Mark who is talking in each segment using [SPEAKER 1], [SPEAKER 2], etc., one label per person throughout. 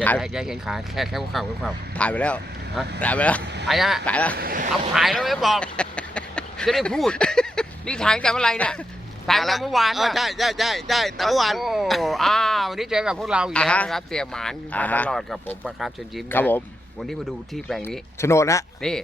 [SPEAKER 1] อย่า
[SPEAKER 2] ถ่าย
[SPEAKER 1] อย่าอย่าเห็นขาแค่แค่หัวเข่าหัวเข่า
[SPEAKER 2] ถ่ายไปแล้ว
[SPEAKER 1] ฮะ
[SPEAKER 2] ถ่ายไปแล้ว
[SPEAKER 1] ถ่ายนะ
[SPEAKER 2] ถ่ายแล้ว
[SPEAKER 1] เอาถ่ายแล้วไม่บอก จะได้พูด นี่ถ่ายตั้งแต่เมื่อไหรเนี่ยถ่ายตั้งแต่เมื่อวาน
[SPEAKER 2] เออ
[SPEAKER 1] น่ะ
[SPEAKER 2] ใช่ใช่ใช่ใช่แต่เมื่อวาน
[SPEAKER 1] โอ้อ้าววันนี้เจอกับพวกเราอีกแล้ว
[SPEAKER 2] อ่าฮะ
[SPEAKER 1] นะครับเตี่ยหมาน
[SPEAKER 2] อ่า
[SPEAKER 1] มา
[SPEAKER 2] ฮะ
[SPEAKER 1] ตลอดกับผมประครับชวนยิ้มนะครับ
[SPEAKER 2] ผม
[SPEAKER 1] วันนี้มาดูที่แปลงนี้
[SPEAKER 2] โฉนดนะ
[SPEAKER 1] นี่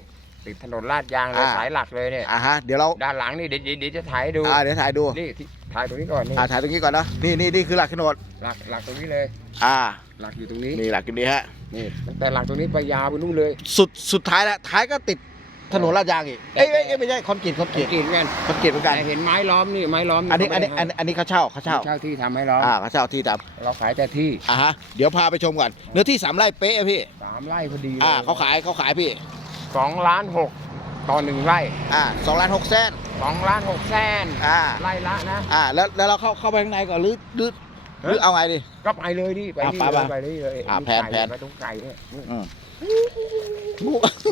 [SPEAKER 1] ติดถนนลาดยางเลย
[SPEAKER 2] อ่า
[SPEAKER 1] สายหลักเลยเนี่ย
[SPEAKER 2] อ่าฮะเดี๋ยวเรา
[SPEAKER 1] ด้านหลังนี่เดี๋ยวเดี๋ยวเดี๋ยวจะถ่ายให้ดู
[SPEAKER 2] อ่าเดี๋ยวถ่ายดู
[SPEAKER 1] นี่ที่ถ่ายตรงนี้ก่อนนี่
[SPEAKER 2] อ่าถ่ายตรงนี้ก่อนนะนี่นี่นี่คือหลักโฉนด
[SPEAKER 1] หลักหลักตรงนี้เลย
[SPEAKER 2] อ่า
[SPEAKER 1] หลักอยู่ตรงนี้
[SPEAKER 2] นี่หลักอยู่นี่ฮะ
[SPEAKER 1] นี่ตั้งแต่หลักตรงนี้ไปยาวไปนู่นเลย
[SPEAKER 2] สุดสุดท้ายแล้วท้ายก็ติดถนนลาดยางอีกเอ้ยเอ้ยเอ้ยไม่ใช่คอนกรีตคอนกรีต
[SPEAKER 1] กินกัน
[SPEAKER 2] คอนกรีตเหมือนกัน
[SPEAKER 1] แต่เห็นไม้ล้อมนี่ไม้ล้อม
[SPEAKER 2] อันนี้
[SPEAKER 1] เขา
[SPEAKER 2] อันนี้
[SPEAKER 1] ไม่
[SPEAKER 2] อัน
[SPEAKER 1] ได้
[SPEAKER 2] นี้อันนี้เขาเช่าเขา
[SPEAKER 1] ให้
[SPEAKER 2] เช่า
[SPEAKER 1] เช่าที่ทำไม้ล้อม
[SPEAKER 2] อ่าเขาเช่าที่ท
[SPEAKER 1] เราขายแต่ที่ำ
[SPEAKER 2] อ่าฮะเดี๋ยวพาไปชมก่อนเนื้อที่สามไร่เป๊ะอะพี่
[SPEAKER 1] สามไร่พอดีล
[SPEAKER 2] อ่าเขาขายเขาขายพี่
[SPEAKER 1] สองล้านหกต่อหนึ่งไร่
[SPEAKER 2] อ่าสองล้านหกแสน
[SPEAKER 1] สองล้านหกแสน
[SPEAKER 2] อ่า
[SPEAKER 1] ไร่ละนะ
[SPEAKER 2] อ่าแล้วแล้วเราเข้าเข้าไปข้างในก่อนหรือหรือหรือเอาไงดิ
[SPEAKER 1] ก็ไปเลยดิไป
[SPEAKER 2] อะ
[SPEAKER 1] นี่
[SPEAKER 2] ไป
[SPEAKER 1] เลย
[SPEAKER 2] ไป
[SPEAKER 1] ไปนี่เลย
[SPEAKER 2] อะ
[SPEAKER 1] มี
[SPEAKER 2] แผน
[SPEAKER 1] ไก่
[SPEAKER 2] แผน
[SPEAKER 1] ไปตรงไก่เนี่ยนี่
[SPEAKER 2] อืม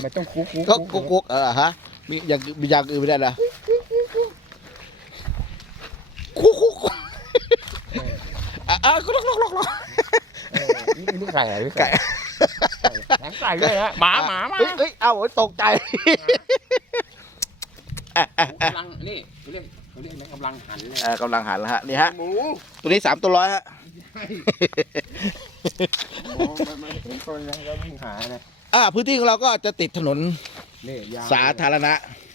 [SPEAKER 1] มันต้องคุกคุก
[SPEAKER 2] ก็กุ๊กกุ๊กเออฮะมีอย่างมีอย่างอื่นไม่ได้เหรอคุกคุกคุกอะอะกุ๊กกุ๊กกุ๊กกุ๊ก
[SPEAKER 1] เออนี่นี่ไก่อะไร
[SPEAKER 2] ไก่
[SPEAKER 1] แข็ งไก่เลยฮะหมาหมามา
[SPEAKER 2] เอ้ยเอ้ยเอาตกใจ
[SPEAKER 1] กำลังนี่เขาเรียกเขาเรียกนะกำลังหันเลย
[SPEAKER 2] เออกำลังหันแล้วฮะนี่ฮะ
[SPEAKER 1] หมู
[SPEAKER 2] ตัวนี้สามตัวร้อยฮะ
[SPEAKER 1] โอ้ไม่ไม่เห็นคนนะก็วิ่งหานะ
[SPEAKER 2] อ่าพื้นที่ของเราก็จะติดถนน
[SPEAKER 1] นี่ยาว
[SPEAKER 2] สาธารณะ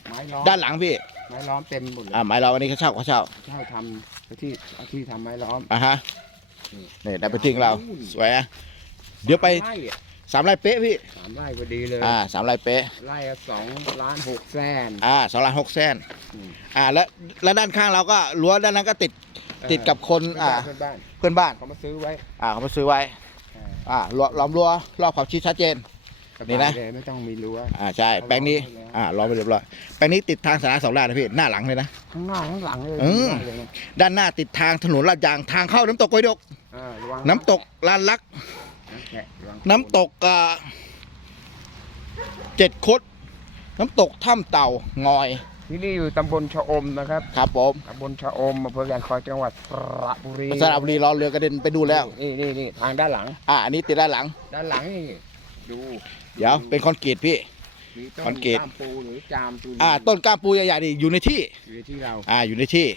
[SPEAKER 1] ไม้ล้อม
[SPEAKER 2] ด้านหลังพี่
[SPEAKER 1] ไม้ล้อมเต็มหมดเลย
[SPEAKER 2] อ่าหมายเราอันนี้เขาเช่าเขาเช่า
[SPEAKER 1] เช่าทำที่ที่ทำไม้ล้อม
[SPEAKER 2] อ่าฮะ
[SPEAKER 1] นี่
[SPEAKER 2] นี่ได้พื้นที่ของเราสวยอะเดี๋ยวไป
[SPEAKER 1] ไร่อะ
[SPEAKER 2] สามไร่เป๊ะพี่
[SPEAKER 1] สามไร่พอดีเลย
[SPEAKER 2] อ่าสามไร่เป๊ะ
[SPEAKER 1] ไร่ละสองล้านหกแสน
[SPEAKER 2] อ่าสองล้านหกแสน
[SPEAKER 1] อืม
[SPEAKER 2] อ่าแล้วแล้วด้านข้างเราก็รั้วด้านนั้นก็ติดติดกับคน
[SPEAKER 1] เพื่อน
[SPEAKER 2] อ่า
[SPEAKER 1] บ้านเพื่อนบ้าน
[SPEAKER 2] เพื่อนบ้าน
[SPEAKER 1] เขามาซื้อไว้
[SPEAKER 2] อ่าเขามาซื้อไว้
[SPEAKER 1] อ่า
[SPEAKER 2] อ่าล้อล้อมรั้วรอบขอบชิดชัดเจนนี่นะ
[SPEAKER 1] สบายเลยไม่ต้องมีรั้ว
[SPEAKER 2] อ่าใช่แปลงนี้อ่าล้อมไปเรียบร้อยแปลงนี้ติดทางสาธารณะสองด้านนะพี่หน้าหลังเลยนะ
[SPEAKER 1] ข้างหน้าข้างหลังเลย
[SPEAKER 2] อืม
[SPEAKER 1] เลยนะ
[SPEAKER 2] ด้านหน้าติดทางถนนลาดยางทางเข้าน้ำตกกวยดก
[SPEAKER 1] อ่าระวัง
[SPEAKER 2] น้ำตกลานลัก
[SPEAKER 1] แกะระวัง
[SPEAKER 2] น้ำตกอ่าเจ็ดคดน้ำตกถ้ำเต่างอย
[SPEAKER 1] ที่นี่อยู่ตำบลชะอมนะครับ
[SPEAKER 2] ครับผม
[SPEAKER 1] ตำบลชะอมอำเภอแก่งคอยจังหวัดสระบุรี
[SPEAKER 2] สระบุรีรอเรือกระเด็นไปดูแล้ว
[SPEAKER 1] นี่นี่นี่ทางด้านหลัง
[SPEAKER 2] อ่าอันนี้ติดด้านหลัง
[SPEAKER 1] ด้านหลังนี่ดู
[SPEAKER 2] เดี๋ยวเป็นคอนกรีตพี่
[SPEAKER 1] มีต้น
[SPEAKER 2] คอนกรีต
[SPEAKER 1] จามปูหรือจามจุลี
[SPEAKER 2] อ่า ต้นกล้ามปูใหญ่ๆนี่อยู่ในที่
[SPEAKER 1] อยู่ในที่เรา
[SPEAKER 2] อ่า อยู่ในที่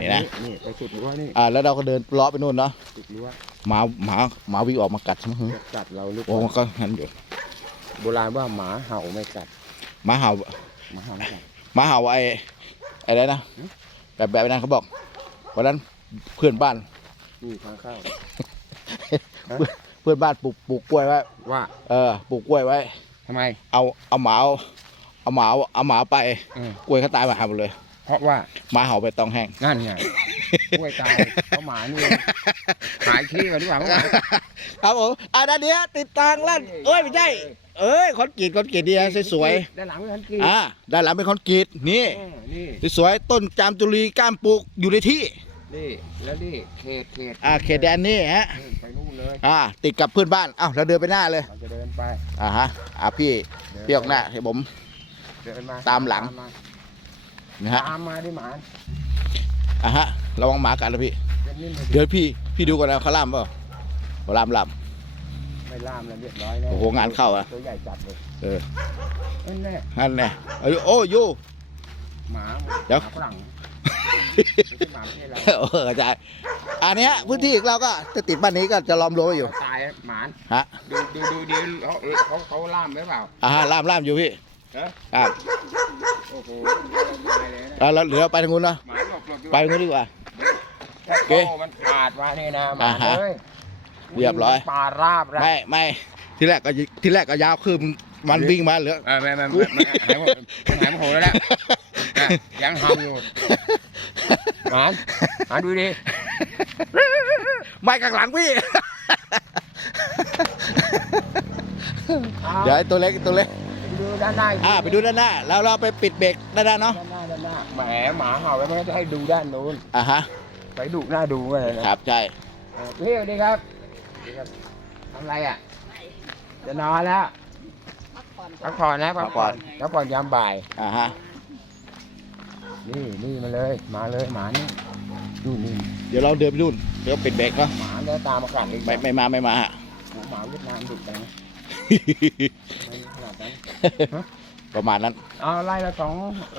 [SPEAKER 2] นี่นะ
[SPEAKER 1] นี่ไปสุดรั้วนี่
[SPEAKER 2] อ่า แล้วเราก็เดินเลาะไปนู่นเนาะ
[SPEAKER 1] สุดรั้ว
[SPEAKER 2] หมาหมาหมาวิ่งออกมากัดใช่ไหม
[SPEAKER 1] จะกัดเราหรือเป
[SPEAKER 2] โอ้
[SPEAKER 1] ล่า
[SPEAKER 2] มันก็งั้นอยู่
[SPEAKER 1] โบราณว่าหมาเห่าไม่กัด
[SPEAKER 2] หมาเห่า
[SPEAKER 1] หมาเห่าไม่กัด
[SPEAKER 2] หมาเห่าไอ้ไอ้อะไรนะ
[SPEAKER 1] หือ
[SPEAKER 2] แบบแบบนั้นเขาบอกวันนั้นเพื่อนบ้าน
[SPEAKER 1] นี่ทางเข้า
[SPEAKER 2] เพื่อนบ้านปลูกปลูกกล้วยไว้
[SPEAKER 1] ว่า
[SPEAKER 2] เออปลูกกล้วยไว้
[SPEAKER 1] ทำไม
[SPEAKER 2] เอาเอาหมาเอาเอาหมาเอาหมาไป
[SPEAKER 1] เออก
[SPEAKER 2] ล้วยเขาตายมาหาหมดเลย
[SPEAKER 1] เพราะว่า
[SPEAKER 2] หมาเห่าไปตองแห้ง
[SPEAKER 1] นั่นไง กล้วยตายเพราะหมานี่ขายขี้กันดีกว่าเมื่อวาน
[SPEAKER 2] ครับผมอ่าด้านเนี้ยติดทางลาดเอ้ยไม่ใช่เอ้ยคอนกรีตคอนกรีตดีนะสวย
[SPEAKER 1] ด้านหลังเป็นทันกี
[SPEAKER 2] ๆอ่าด้านหลังเป็นคอนกรีตนี่
[SPEAKER 1] เออนี่
[SPEAKER 2] สวยๆต้นจามจุลีก้ามปลูกอยู่ในที่
[SPEAKER 1] นี่แล้วนี่เขตเขต
[SPEAKER 2] อ่าเขตแดนนี่ฮะ
[SPEAKER 1] เดินไปนู่นเลย
[SPEAKER 2] อ่าติดกับเพื่อนบ้านอ้าวเราเดินไปหน้าเลย
[SPEAKER 1] เราจะเดินไป
[SPEAKER 2] อ่าฮะอ่าพี่
[SPEAKER 1] ดิน
[SPEAKER 2] เปียกหน้าให้ผม
[SPEAKER 1] เดินมา
[SPEAKER 2] ตามหลัง
[SPEAKER 1] มา
[SPEAKER 2] นะฮะ
[SPEAKER 1] ตามมาดิหมา
[SPEAKER 2] อ่าฮะระวังหมากัดนะพี่
[SPEAKER 1] เดินนิ่มเลย
[SPEAKER 2] เดี๋ยวพี่พี่ดูก่อนนะเขาล่ามเปล่าเขาล่ามล่าม
[SPEAKER 1] ไม่ล่ามแล้วเรียบร้อยแล้ว
[SPEAKER 2] โอ้โหงานเข้าอะ
[SPEAKER 1] ตัวใหญ่จัดเลย
[SPEAKER 2] เออ
[SPEAKER 1] เอ้ยแน่
[SPEAKER 2] นั่นแน่เอ้ยโอ้ยู
[SPEAKER 1] หมา
[SPEAKER 2] เดี๋ยว
[SPEAKER 1] หมาฝรั่งไม่ใช่หมาไม่ใช่เรา
[SPEAKER 2] เออเข้าใจอันเนี้ยพื้นที่ของเราก็จะติดบ้านนี้ก็จะล้อมรั้วไว้อยู่
[SPEAKER 1] ตายหมา
[SPEAKER 2] ฮะ
[SPEAKER 1] ดูดูดูดิเขาเขาเขาล่ามไว้เปล่า
[SPEAKER 2] อ่าฮะล่ามล่ามอยู่พี่
[SPEAKER 1] เออ
[SPEAKER 2] ครับ
[SPEAKER 1] โอ้โหตายเลยนะ
[SPEAKER 2] แล้วแล้วเหลือไปทางนู้นเนาะ
[SPEAKER 1] หมาหลบหลบอยู่
[SPEAKER 2] ไปทางนู้นดีกว่า
[SPEAKER 1] แค่
[SPEAKER 2] โอเค
[SPEAKER 1] โตมันขาดมานี่นะหมา
[SPEAKER 2] อ่าฮะ
[SPEAKER 1] เอ้ย
[SPEAKER 2] เรียบร้อย
[SPEAKER 1] ปลาราบแล้ว
[SPEAKER 2] ไม่ไม่ที่แรกก็ที่แรกก็ยาวคือมันวิ่งมาเหลือ
[SPEAKER 1] เออไม่ไม่ไม่ไม่หายหมดหายหมดโหแล้วแหละน่ะยังทำอยู่หานหานดูดิ
[SPEAKER 2] ไม่ข้างหลังพี่ เดี๋ยวไอ้ตัวเล็กตัวเล็ก
[SPEAKER 1] ไป ดูด้านหน้ากที
[SPEAKER 2] อ่าไปดูด้านหน้า แล้วเราไปปิดเบรกด้านหน้าเนาะ
[SPEAKER 1] ด้านหน้าด้านหน้าแหมหมาเห่าแล้วมันก็จะให้ดูด้านนู้น
[SPEAKER 2] อ่าฮะ
[SPEAKER 1] ไปดูหน้าดูไว้เลยนะครับ
[SPEAKER 2] ใช่
[SPEAKER 1] เออพี่สวัสดีครับสวัสดีครับทำอะไรอะจะนอนแล้วพักผ่อนนะพักผ่อนพักผ่อนยามบ่าย
[SPEAKER 2] อ่าฮะ
[SPEAKER 1] นี่นี่มาเลย มาเลยหมานี่ดูนี่
[SPEAKER 2] เดี๋ยวเราเดินไปนู่นเดี๋ยวปิดเบรกเนาะ
[SPEAKER 1] หมาแล้วตามมากัดอีก
[SPEAKER 2] ไม่ไม่มาไม่มาฮะ
[SPEAKER 1] หมูหมาเวียดนามดุไปนะไม่ขนาดนั้น
[SPEAKER 2] ประมาณนั้น
[SPEAKER 1] เอาไร่ละสอง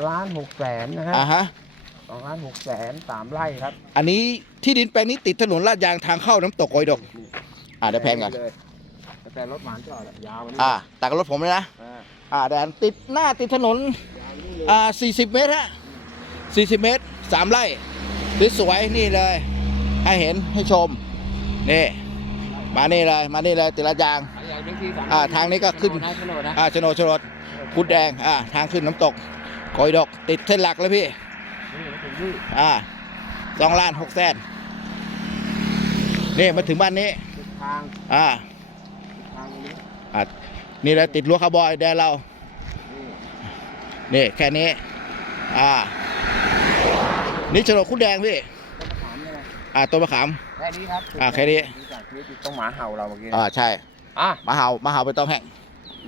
[SPEAKER 1] ล้านหกแสนนะฮะ
[SPEAKER 2] อ่าฮะ
[SPEAKER 1] สองล้านหกแสนสามไร่ครับ
[SPEAKER 2] อันนี้ที่ดินแปลงนี้ติดถนนลาดยางทางเข้าน้ำตกโอยดก อ่าเดี๋ยวแพงก่อน
[SPEAKER 1] เลยแต่รถหมานจอดอะยาวกว่านี้
[SPEAKER 2] อ่าตักรถผมเลยนะ
[SPEAKER 1] อ่า
[SPEAKER 2] อ่าแดนติดหน้าติดถนน
[SPEAKER 1] ยาวนี่เลย
[SPEAKER 2] อ่า 40 เมตรฮะ 40 เมตรสามไร่สวยๆนี่เลย ให้เห็นให้ชม นี่ มานี่เลย มานี่เลยติดลาดยาง
[SPEAKER 1] อะอย่างนี้ที่สม
[SPEAKER 2] อ่าทางนี้ก็ขึ้น
[SPEAKER 1] โฉดะโฉนดนะ
[SPEAKER 2] อ่าชโนดชโนดคุดแดงอ่าทางขึ้นน้ำตกโอยดก ติดเส้นหลักแล้วพี่
[SPEAKER 1] นี่ถึงที่
[SPEAKER 2] อ่าสองล้านหกแสนนี่มาถึงบ้านนี้
[SPEAKER 1] ติดทาง
[SPEAKER 2] อ่า
[SPEAKER 1] ติดทางนี้
[SPEAKER 2] อ่านี่แหละติดรั้วคาร์บอยแดนเรา
[SPEAKER 1] นี่
[SPEAKER 2] นี่แค่นี้ อ่า นี่โฉนดคุดแดงพี่
[SPEAKER 1] ต้นมะขามเนี่ยนะ
[SPEAKER 2] อ่าต้นมะขาม
[SPEAKER 1] แค่นี้ครับ
[SPEAKER 2] อ่าแค่นี้
[SPEAKER 1] ดูจากชีวิตต้องหมาเห่าเราเมื่อกี้
[SPEAKER 2] อ่าใช่
[SPEAKER 1] อะ
[SPEAKER 2] มาเห่ามาเห่าไปต้องแห้ง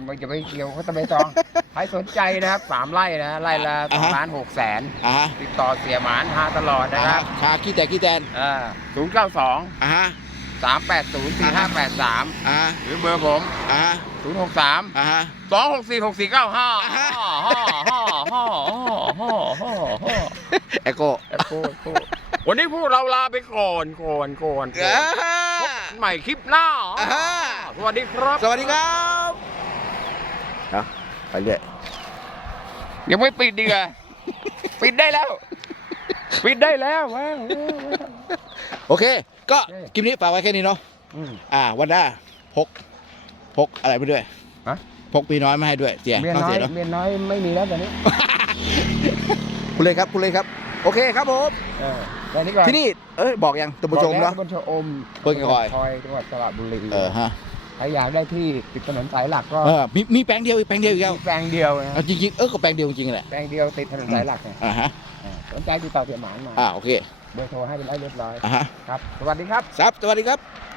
[SPEAKER 1] มันจะไปเกี่ยวเขาตะเบตอง ใครสนใจนะครับสามไร่นะไร่ละส
[SPEAKER 2] อ่า
[SPEAKER 1] อง
[SPEAKER 2] ฮะ
[SPEAKER 1] ล้านหกแสน
[SPEAKER 2] อ่าฮะ
[SPEAKER 1] ติดต่อเสียหมานหาตลอดนะ
[SPEAKER 2] อ่า
[SPEAKER 1] ค
[SPEAKER 2] ฮะ
[SPEAKER 1] รับ
[SPEAKER 2] ชาขี้แตกขี้แตน
[SPEAKER 1] อ่าศูนย์เก้าสอง
[SPEAKER 2] อ่าฮะ
[SPEAKER 1] สามแปดศูนย์สี่ห้าแปดสาม
[SPEAKER 2] อ่าฮะ
[SPEAKER 1] หรือเบอร์ผม
[SPEAKER 2] อ่าฮะ
[SPEAKER 1] ศูนย์หกสาม
[SPEAKER 2] อ่าฮะ
[SPEAKER 1] สองหกสี่หกสี่เก้าห้า
[SPEAKER 2] อ่าฮะ
[SPEAKER 1] ห้าห้าห้าห้าห้าห้าห้า
[SPEAKER 2] เอโก้
[SPEAKER 1] แอปโก้แอปโก้วันนี้พวกเราลาไปก่อนก่อนก่อนก่อน
[SPEAKER 2] อ่าฮะ
[SPEAKER 1] พบกันใหม่คลิปหน้า
[SPEAKER 2] อ่าฮะ
[SPEAKER 1] สวัสดีครับ
[SPEAKER 2] สวัสดีครับเอาไปเรื่อย
[SPEAKER 1] ยังไม่ปิดดีกว่า ปิดได้แล้ว ปิดได้แล้วว้าว
[SPEAKER 2] โอเค ก็
[SPEAKER 1] โอเค
[SPEAKER 2] คลิปนี้ฝากไว้แค่นี้เนาะ
[SPEAKER 1] อืม
[SPEAKER 2] อ่า วันหน้าพก พกอะไรไปด้วย
[SPEAKER 1] ฮะ
[SPEAKER 2] พกปีน้อยมาให้ด้วยเสีย
[SPEAKER 1] เมีย
[SPEAKER 2] ต้อง
[SPEAKER 1] น้อ
[SPEAKER 2] เสี
[SPEAKER 1] ย
[SPEAKER 2] ยเนาะ
[SPEAKER 1] เมียน้อยไม่มีแล้วตอนนี้
[SPEAKER 2] คุณเลยครับคุณเลยครับ โอเคครับผม
[SPEAKER 1] เออแค่นี้ก่อน
[SPEAKER 2] ที่นี่เอ้ยบอกยังตำบลชม
[SPEAKER 1] บอกแล้
[SPEAKER 2] เนาะ
[SPEAKER 1] วตำบลชะอม
[SPEAKER 2] เพิ่งคอย
[SPEAKER 1] คอยจังหวัดสระบุรี
[SPEAKER 2] เออฮะ
[SPEAKER 1] ใครอยากได้ที่ติดถนนสายหลักก็
[SPEAKER 2] เออมีมีแปลงเดียวอีกแปลงเดียวอีกแล้ว
[SPEAKER 1] มีแปลงเดียวนะ
[SPEAKER 2] เอาจริงๆเออก็แปลงเดียวจริงๆแหละ
[SPEAKER 1] แปลงเดียวติดถนนสายหลักไง
[SPEAKER 2] อ่าฮะ
[SPEAKER 1] เออสนใจติดต่อเสียหมานมา
[SPEAKER 2] อ่าโอเค
[SPEAKER 1] เบอร์โทรให้เป็นไอ้เรียบร้อย
[SPEAKER 2] อ่าฮะ
[SPEAKER 1] ครับสวัสดีครับ
[SPEAKER 2] ครับสวัสดีครับ
[SPEAKER 1] ค